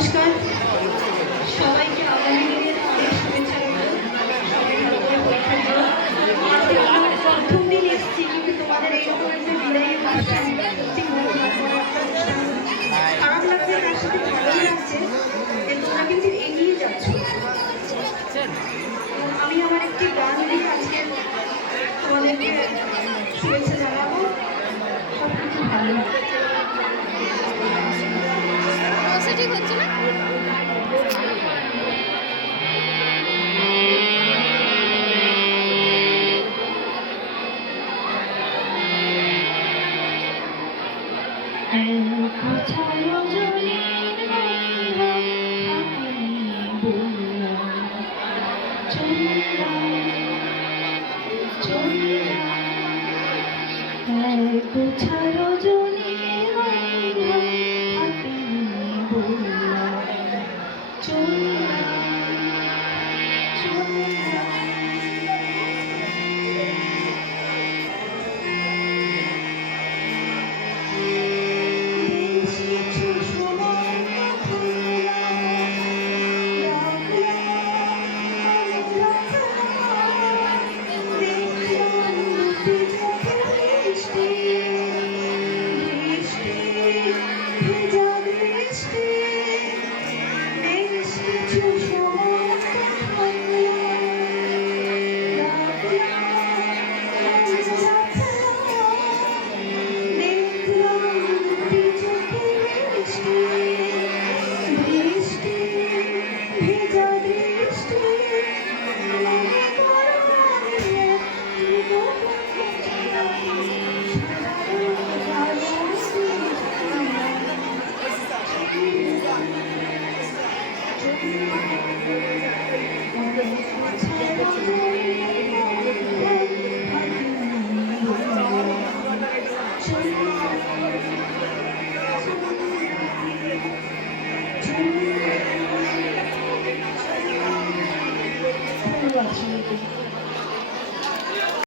নমস্কার। সবাইকে আগামী দিনের অনেক শুভেচ্ছা প্রথম দিন এসেছি, কিন্তু তোমাদের এইরকম একটা বিদায়ী অনুষ্ঠান খারাপ লাগছে তার সাথে ভালোই লাগছে, যে তোমরা কিন্তু এগিয়ে যাচ্ছ। আমি আমার একটি গান দিয়ে আজকে তোমাদেরকে শুভেচ্ছা জানাব। সব কিছু ভালো ঠিক হচ্ছে না? ছাড়ো জনে Amém.